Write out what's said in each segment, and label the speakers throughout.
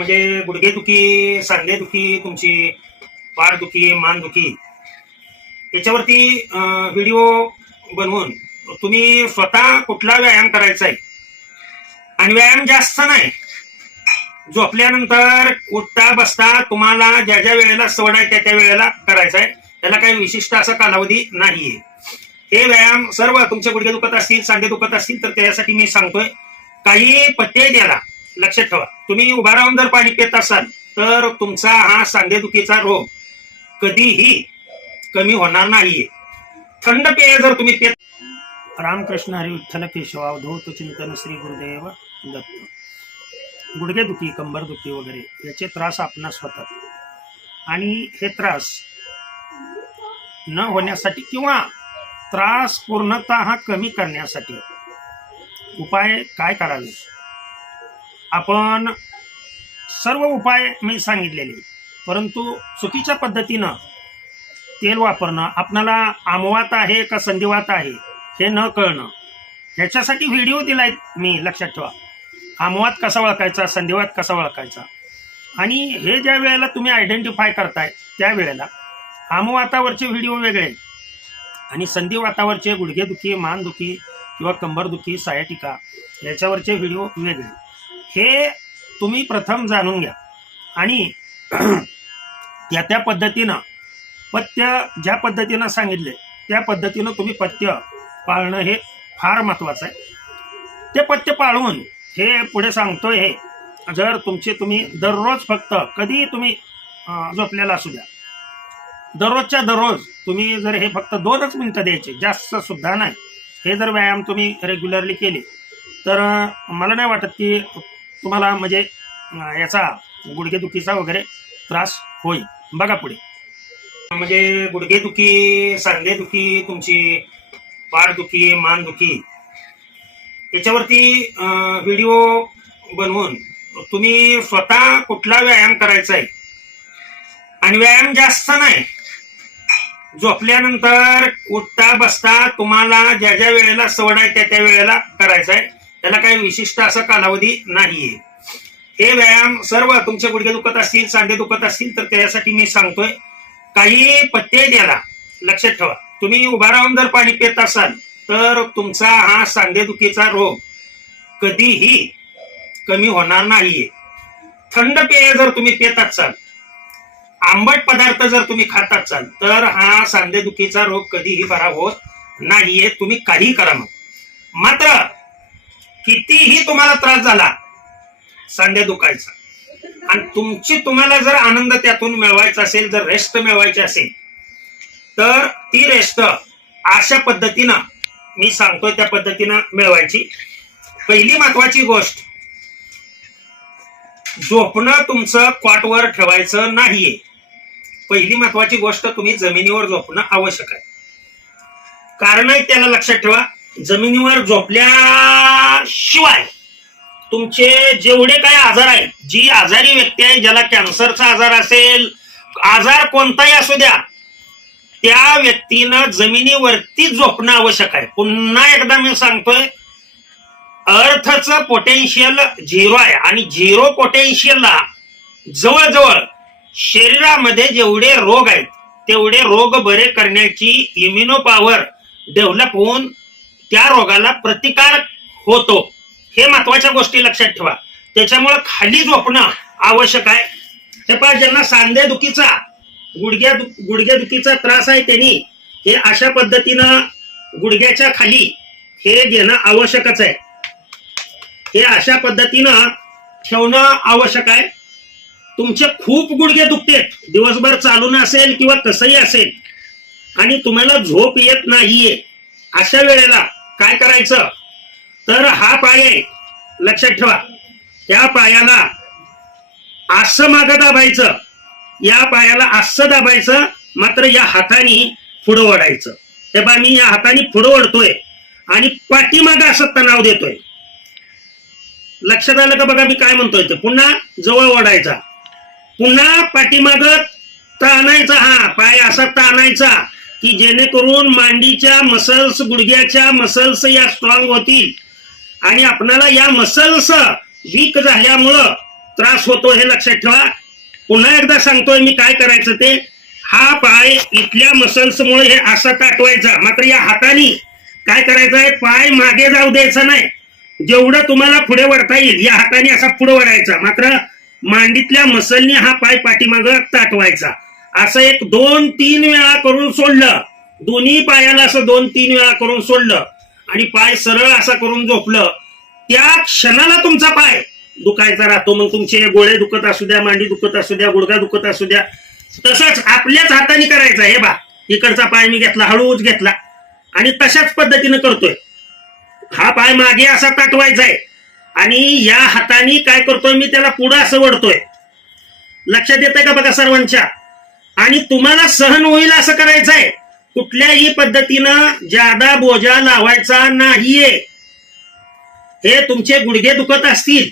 Speaker 1: म्हणजे गुडघेदुखी सांधेदुखी तुमची पाठदुखी मानदुखी याच्यावरती व्हिडिओ बनवून तुम्ही स्वतः कुठला व्यायाम करायचा आहे आणि व्यायाम जास्त नाही. झोपल्यानंतर उठता बसता तुम्हाला ज्या ज्या वेळेला सवड आहे त्या त्या वेळेला करायचा आहे त्याला काही विशिष्ट असा कालावधी नाहीये. हे व्यायाम सर्व तुमचे गुडघे दुखत असतील सांधे दुखत असतील तर त्यासाठी मी सांगतोय काही पत्ते द्याला लक्षात ठेवा. तुम्ही उभा राहून जर पाणी पित असाल तर तुमचा हा सांधेदुखीचा रोग कधीही कमी होणार नाहीये. थंड पेय जर तुम्ही पित रामकृष्ण हरी विठ्ठल केशव अवधूत चिंतन श्री गुरुदेव दत्त. गुडघेदुखी कंबरदुखी वगैरे याचे त्रास आपणास होतात. आणि हे त्रास न होण्यासाठी किंवा त्रास पूर्णतः कमी करण्यासाठी उपाय काय करावे? आपण सर्व उपाय मी सांगितलेले. परंतु चुकीच्या पद्धतीनं तेल वापरणं आपणाला आमवात आहे का संधिवात आहे हे न कळणं ह्याच्यासाठी व्हिडिओ दिलाय मी लक्षात ठेवा. आमवात कसा ओळखायचा संधिवात कसा ओळखायचा? आणि हे ज्या वेळेला तुम्ही आयडेंटिफाय करताय त्या वेळेला आमवातावरचे व्हिडिओ वेगळे आणि संधिवातावरचे गुडघेदुखी मानदुखी किंवा कंबरदुखी सायाटिका याच्यावरचे व्हिडिओ वेगळे हे तुम्ही प्रथम जाणून घ्या. आणि त्या त्या पद्धतीनं पथ्य ज्या पद्धतीनं सांगितले त्या पद्धतीनं तुम्ही पथ्य पाळणं हे फार महत्त्वाचं आहे. ते पथ्य पाळून हे पुढे सांगतोय हे जर तुमचे तुम्ही दररोज फक्त कधी तुम्ही झोपलेला असू द्या. दररोजच्या दररोज तुम्ही जर हे फक्त दोनच मिनटं द्यायचे जास्त सुद्धा नाही. हे जर व्यायाम तुम्ही रेग्युलरली केले तर मला नाही वाटत की तुम्हाला म्हणजे याचा गुडघेदुखीचा वगैरे त्रास होईल. बघा पुढे. म्हणजे गुडघेदुखी सांधेदुखी तुमची पाठदुखी मानदुखी याच्यावरती व्हिडिओ बनवून तुम्ही स्वतः कुठला व्यायाम करायचा आहे? आणि व्यायाम जास्त नाही. झोपल्यानंतर उठता बसता तुम्हाला ज्या ज्या वेळेला सवड आहे त्या त्या वेळेला करायचा आहे. त्याला काही विशिष्ट असा कालावधी नाहीये. हे व्यायाम सर्व तुमचे गुडघे दुखत असतील सांधे दुखत असतील तर त्यासाठी मी सांगतोय काही पत्ते द्याला लक्षात ठेवा. तुम्ही उभा राहून जर पाणी पित असाल तर तुमचा हा सांधेदुखीचा रोग कधीही कमी होणार नाहीये. थंड पेय जर तुम्ही पित असाल आंबट पदार्थ जर तुम्ही खात असाल तर हा सांधेदुखीचा रोग कधीही बरा होत नाहीये. तुम्ही काही करा मग. मात्र कितीही तुम्हाला त्रास झाला सांधे दुखायचा. आणि तुमची तुम्हाला जर आनंद त्यातून मिळवायचा असेल जर रेस्ट मिळवायची असेल तर ती रेस्ट अशा पद्धतीनं मी सांगतोय त्या पद्धतीनं मिळवायची. पहिली महत्वाची गोष्ट झोपणं तुमचं क्वाटवर ठेवायचं नाहीये. पहिली महत्वाची गोष्ट तुम्ही जमिनीवर झोपणं आवश्यक आहे. कारण आहे त्याला लक्षात ठेवा जमिनीवर झोपल्याशिवाय तुमचे जेवढे काही आजार आहेत जी आजारी व्यक्ती आहे ज्याला कॅन्सरचा आजार असेल आजार कोणताही असू द्या त्या व्यक्तीनं जमिनीवरती झोपणं आवश्यक आहे. पुन्हा एकदा मी सांगतोय अर्थचं पोटेन्शियल झिरो आहे आणि झिरो पोटेन्शियलला जवळजवळ शरीरामध्ये जेवढे रोग आहेत तेवढे रोग बरे करण्याची इम्युनो पॉवर डेव्हलप होऊन त्या रोगाला प्रतिकार होतो. हे महत्त्वाच्या गोष्टी लक्षात ठेवा. त्याच्यामुळं खाली झोपणं आवश्यक आहे. हे पहा ज्यांना सांधे दुखीचा गुडघ्या गुडघ्यादुखीचा त्रास आहे त्यांनी हे अशा पद्धतीनं गुडघ्याच्या खाली हे घेणं आवश्यकच आहे. हे अशा पद्धतीनं ठेवणं आवश्यक आहे. तुमचे खूप गुडघे दुखतेत. दिवसभर चालून असेल किंवा कसंही असेल. आणि तुम्हाला झोप येत नाहीये. अशा वेळेला काय करायचं? तर हा पाय आहे. लक्षात ठेवा. त्या पायाला असं मागं दाबायचं. या पायाला असं दाबायचं मात्र या हाताने पुढं ओढायचं. ते बा मी या हाताने पुढं ओढतोय आणि पाठीमागं असं तणाव देतोय. लक्षात आलं का बघा मी काय म्हणतोय ते? पुन्हा जवळ ओढायचा. पुन्हा पाठीमाग ताणायचा हा. पाय असा ताणायचा. की जेणेकरून मांडीच्या मसल्स गुडघ्याच्या मसल्स या स्ट्रॉंग होतील. आणि आपणाला या मसल्स वीक झाल्यामुळं त्रास होतो हे लक्षात ठेवा. पुन्हा एकदा सांगतोय मी काय करायचं ते. हा पाय इथल्या मसल्समुळे हे असा ताटवायचा मात्र या हाताने काय करायचं आहे पाय मागे जाऊ द्यायचा नाही. जेवढं तुम्हाला पुढे वळता येईल या हाताने असा पुढे वळायचा. मात्र मांडीतल्या मसलनी हा पाय पाठीमाग ताटवायचा असं एक दोन तीन वेळा करून सोडलं. दोन्ही पायाला असं दोन तीन वेळा करून सोडलं. आणि पाय सरळ असा करून झोपलं. त्या क्षणाला तुमचा पाय दुखायचा राहतो. मग तुमचे गोळे दुखत असू द्या मांडी दुखत असू द्या गुडघा दुखत असू द्या. तसंच आपल्याच हाताने करायचा हे बा इकडचा पाय मी घेतला हळूच घेतला. आणि तशाच पद्धतीनं करतोय. हा पाय मागे असा ताटवायचा आहे. आणि या हाताने काय करतोय मी त्याला पुढं असं वडतोय लक्षात येतंय का बघा सर्वांच्या? आणि तुम्हाला सहन होईल असं करायचं आहे कुठल्याही पद्धतीनं जादा बोजा लावायचा नाहीये. हे तुमचे गुडघे दुखत असतील.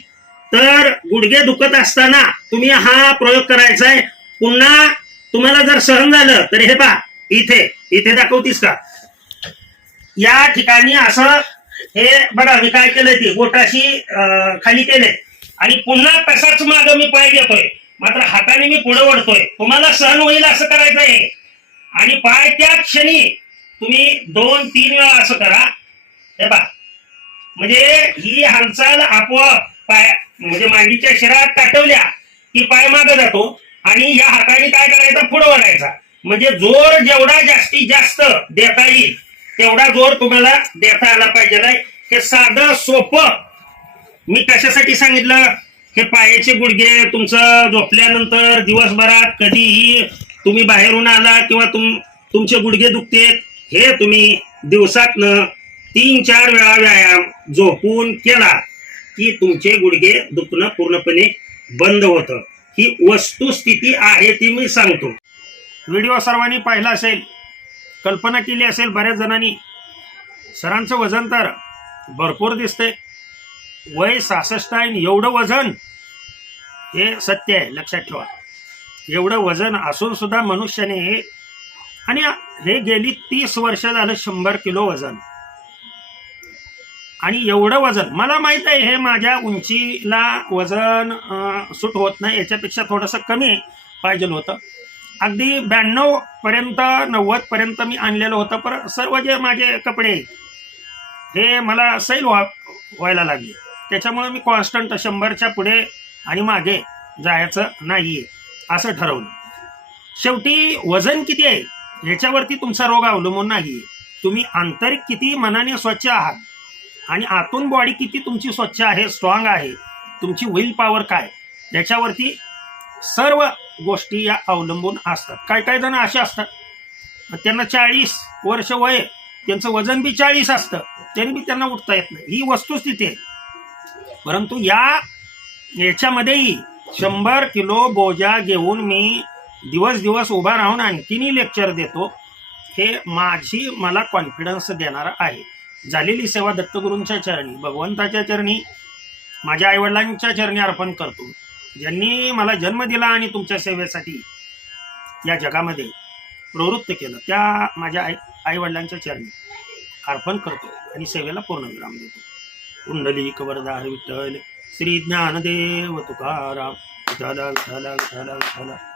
Speaker 1: तर गुडघे दुखत असताना तुम्ही हा प्रयोग करायचा आहे पुन्हा तुम्हाला जर सहन झालं तर हे पा इथे इथे दाखवतीस का? या ठिकाणी असं हे बघा मी काय केलंय ते बोटाशी खाली केले आणि पुन्हा तसाच माग मी पाय घेतोय मात्र हाताने मी पुढे वळतोय तुम्हाला सहन होईल असं करायचं आहे. आणि पाय त्या क्षणी तुम्ही दोन तीन वेळा असं करा. हे बा म्हणजे ही हालचाल आपोआप पाय म्हणजे मांडीच्या शिरात काटवल्या की पाय मागे जातो आणि या हाताने काय करायचं? पुढे वळायचा म्हणजे जोर जेवढा जास्तीत जास्त देता येईल तेवढा जोर तुम्हाला देता आला पाहिजे. नाही हे साधं सोपं मी कशासाठी सांगितलं? हे पायाचे गुडघे तुमचं झोपल्यानंतर दिवसभरात कधीही तुम्ही बाहेरून आला किंवा तुम तुमचे गुडघे दुखते हे तुम्ही दिवसातनं तीन चार वेळा व्यायाम झोपून केला की तुमचे गुडघे दुखणं पूर्णपणे बंद होतं. ही वस्तुस्थिती आहे ती मी सांगतो. व्हिडिओ सर्वांनी पाहिला असेल कल्पना केली असेल बऱ्याच जणांनी. सरांचं वजन तर भरपूर दिसतंय. वय सहासष्ट आहे आणि एवढं वजन हे सत्य आहे लक्षात ठेवा. एवढं वजन असून सुद्धा मनुष्याने आणि हे गेली तीस वर्ष झालं शंभर किलो वजन. आणि एवढं वजन मला माहीत आहे हे माझ्या उंचीला वजन सुट सूट होत नाही याच्यापेक्षा थोडंसं कमी पाहिजे होतं. अगदी ब्याण्णव पर्यंत नव्वद पर्यंत मी आणलेलं होतं पर सर्व जे माझे कपडे हे मला सैल व्हा व्हायला लागले. त्याच्यामुळे मी कॉन्स्टंट शंभरच्या पुढे आणि मागे जायचं नाहीये असं ठरवलं. शेवटी वजन किती आहे याच्यावरती तुमचा रोग अवलंबून नाहीये. तुम्ही आंतरिक किती मनाने स्वच्छ आहात आणि आतून बॉडी किती तुमची स्वच्छ आहे स्ट्रॉंग आहे तुमची विल पॉवर काय याच्यावरती सर्व गोष्टी या अवलंबून असतात. काय काय जण असे असतात. त्यांना चाळीस वर्ष वय त्यांचं वजन बी चाळीस असतं तरी बी त्यांना उठता येत नाही. ही वस्तुस्थिती आहे. परंतु या याच्यामध्येही शंभर किलो बोजा घेऊन मी दिवस दिवस उभा राहून आणखीनही लेक्चर देतो. हे माझी मला कॉन्फिडन्स देणारं आहे. झालेली सेवा दत्तगुरूंच्या चरणी भगवंताच्या चरणी माझ्या आईवडिलांच्या चरणी अर्पण करतो. ज्यांनी मला जन्म दिला आणि तुमच्या सेवेसाठी या जगामध्ये प्रवृत्त केलं त्या माझ्या आई आईवडिलांच्या चरणी अर्पण करतो आणि सेवेला पूर्णविराम देतो. कुंडली कवरदार विठ्ठल श्री ज्ञानदेव तुकाराम. विठाला विठाला विठाला विठाला